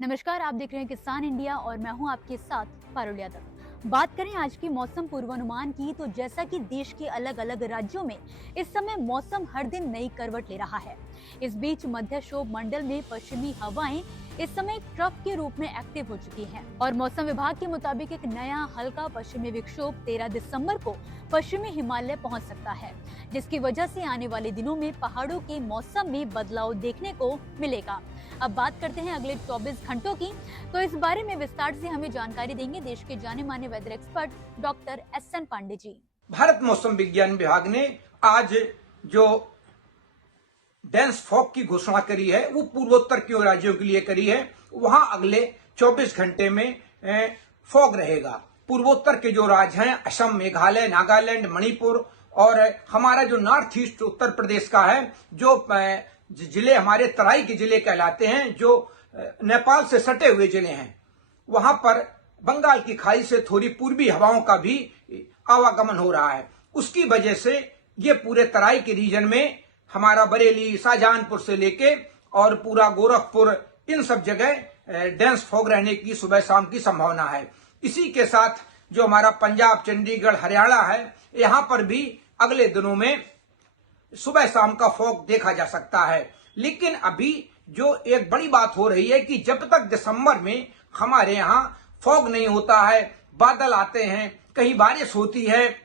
नमस्कार, आप देख रहे हैं किसान इंडिया और मैं हूं आपके साथ पारुल यादव। बात करें आज की मौसम पूर्वानुमान की तो जैसा कि देश के अलग अलग राज्यों में इस समय मौसम हर दिन नई करवट ले रहा है। इस बीच मध्य क्षोभ मंडल में पश्चिमी हवाएं इस समय एक ट्रफ के रूप में एक्टिव हो चुकी हैं और मौसम विभाग के मुताबिक एक नया हल्का पश्चिमी विक्षोभ 13 दिसंबर को पश्चिमी हिमालय पहुंच सकता है, जिसकी वजह से आने वाले दिनों में पहाड़ों के मौसम में बदलाव देखने को मिलेगा। अब बात करते हैं अगले 24 घंटों की, तो इस बारे में विस्तार से हमें जानकारी देंगे देश के जाने माने weather expert doctor S N. Pandey ji. Bharat मौसम विज्ञान विभाग ने आज जो डेंस फॉग की घोषणा करी है वो पूर्वोत्तर के राज्यों के लिए करी है। वहां अगले 24 घंटे में फॉग रहेगा। पूर्वोत्तर के जो राज्य हैं असम, मेघालय, नागालैंड, मणिपुर और हमारा जो नॉर्थ ईस्ट उत्तर प्रदेश का है, जो जिले हमारे तराई के जिले कहलाते हैं, जो नेपाल से सटे हुए जिले हैं, वहां पर बंगाल की खाड़ी से थोड़ी पूर्वी हवाओं का भी आवागमन हो रहा है। उसकी वजह से ये पूरे तराई के रीजन में हमारा बरेली, शाहजहांपुर से लेके और पूरा गोरखपुर, इन सब जगह डेंस फॉग रहने की सुबह शाम की संभावना है। इसी के साथ जो हमारा पंजाब, चंडीगढ़, हरियाणा है, यहाँ पर भी अगले दिनों में सुबह शाम का फॉग देखा जा सकता है। लेकिन अभी जो एक बड़ी बात हो रही है कि जब तक दिसंबर में हमारे यहाँ फॉग नहीं होता है, बादल आते हैं, कहीं बारिश होती है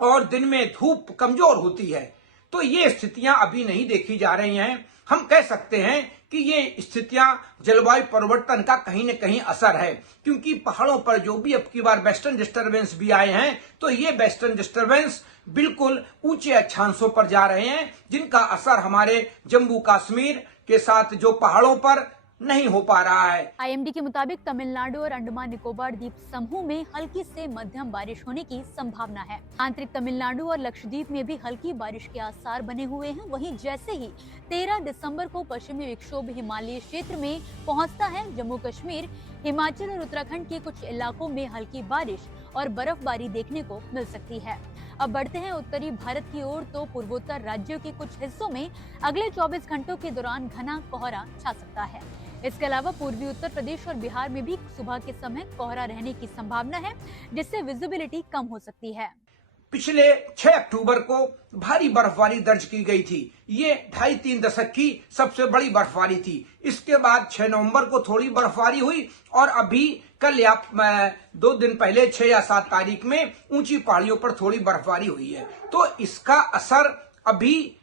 और दिन में धूप कमजोर होती है, तो ये स्थितियां अभी नहीं देखी जा रही हैं। हम कह सकते हैं कि ये स्थितियां जलवायु परिवर्तन का कहीं न कहीं असर है, क्योंकि पहाड़ों पर जो भी अब की बार वेस्टर्न डिस्टर्बेंस भी आए हैं, तो ये वेस्टर्न डिस्टर्बेंस बिल्कुल ऊंचे अक्षांशों पर जा रहे हैं, जिनका असर हमारे जम्मू कश्मीर के साथ जो पहाड़ों पर नहीं हो पा रहा है। आईएमडी के मुताबिक तमिलनाडु और अंडमान निकोबार द्वीप समूह में हल्की से मध्यम बारिश होने की संभावना है। आंतरिक तमिलनाडु और लक्षद्वीप में भी हल्की बारिश के आसार बने हुए हैं। वहीं जैसे ही 13 दिसंबर को पश्चिमी विक्षोभ हिमालय क्षेत्र में पहुंचता है, जम्मू कश्मीर, हिमाचल और उत्तराखंड के कुछ इलाकों में हल्की बारिश और बर्फबारी देखने को मिल सकती है। अब बढ़ते हैं उत्तरी भारत की ओर, तो पूर्वोत्तर राज्यों के कुछ हिस्सों में अगले 24 घंटों के दौरान घना कोहरा छा सकता है। इसके अलावा पूर्वी उत्तर प्रदेश और बिहार में भी सुबह के समय कोहरा रहने की संभावना है, जिससे विजिबिलिटी कम हो सकती है। पिछले 6 अक्टूबर को भारी बर्फबारी दर्ज की गई थी। ये 2.5-3 दशक की सबसे बड़ी बर्फबारी थी। इसके बाद 6 नवंबर को थोड़ी बर्फबारी हुई और अभी कल या 2 दिन पहले 6 या 7 तारीख में ऊंची पहाड़ियों पर थोड़ी बर्फबारी हुई है। तो इसका असर अभी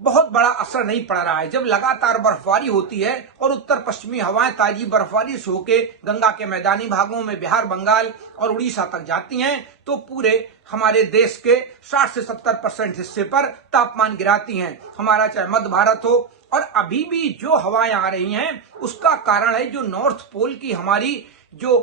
बहुत बड़ा असर नहीं पड़ रहा है। जब लगातार बर्फबारी होती है और उत्तर पश्चिमी हवाएं ताजी बर्फबारी से होकर गंगा के मैदानी भागों में बिहार, बंगाल और उड़ीसा तक जाती हैं, तो पूरे हमारे देश के 60 से 70% हिस्से पर तापमान गिराती हैं। हमारा चाहे मध्य भारत हो, और अभी भी जो हवाएं आ रही हैं उसका कारण है जो नॉर्थ पोल की हमारी जो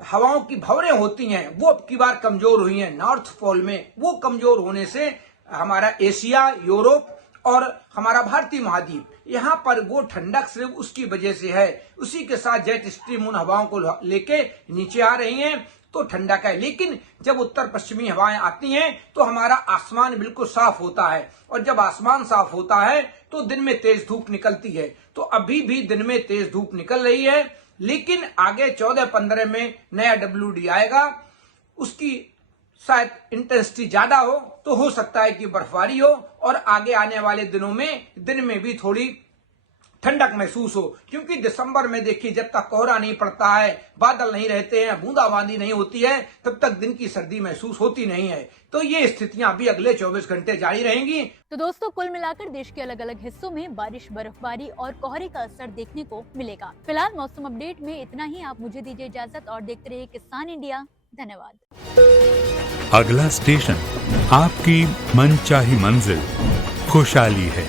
हवाओं की भंवरें होती हैं वो अब की बार कमजोर हुई हैं। नॉर्थ पोल में वो कमजोर होने से हमारा एशिया, यूरोप और हमारा भारतीय महाद्वीप, यहाँ पर वो ठंडक सिर्फ उसकी वजह से है। उसी के साथ जेट स्ट्रीम उन हवाओं को लेके नीचे आ रही हैं, तो ठंडक है। लेकिन जब उत्तर पश्चिमी हवाएं आती हैं तो हमारा आसमान बिल्कुल साफ होता है, और जब आसमान साफ होता है तो दिन में तेज धूप निकलती है। तो अभी भी दिन में तेज धूप निकल रही है, लेकिन आगे 14-15 में नया WD आएगा, उसकी शायद इंटेंसिटी ज्यादा हो, तो हो सकता है कि बर्फबारी हो और आगे आने वाले दिनों में दिन में भी थोड़ी ठंडक महसूस हो। क्योंकि दिसंबर में देखिए, जब तक कोहरा नहीं पड़ता है, बादल नहीं रहते हैं, बूंदाबांदी नहीं होती है, तब तक दिन की सर्दी महसूस होती नहीं है। तो ये स्थितियां भी अगले 24 घंटे जारी रहेंगी। तो दोस्तों, कुल मिलाकर देश के अलग अलग हिस्सों में बारिश, बर्फबारी और कोहरे का असर देखने को मिलेगा। फिलहाल मौसम अपडेट में इतना ही। आप मुझे दीजिए इजाजत और देखते रहिए किसान इंडिया। धन्यवाद। अगला स्टेशन आपकी मनचाही मंजिल खुशहाली है।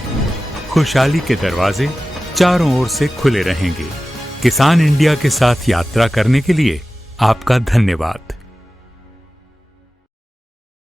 खुशहाली के दरवाजे चारों ओर से खुले रहेंगे। किसान इंडिया के साथ यात्रा करने के लिए आपका धन्यवाद।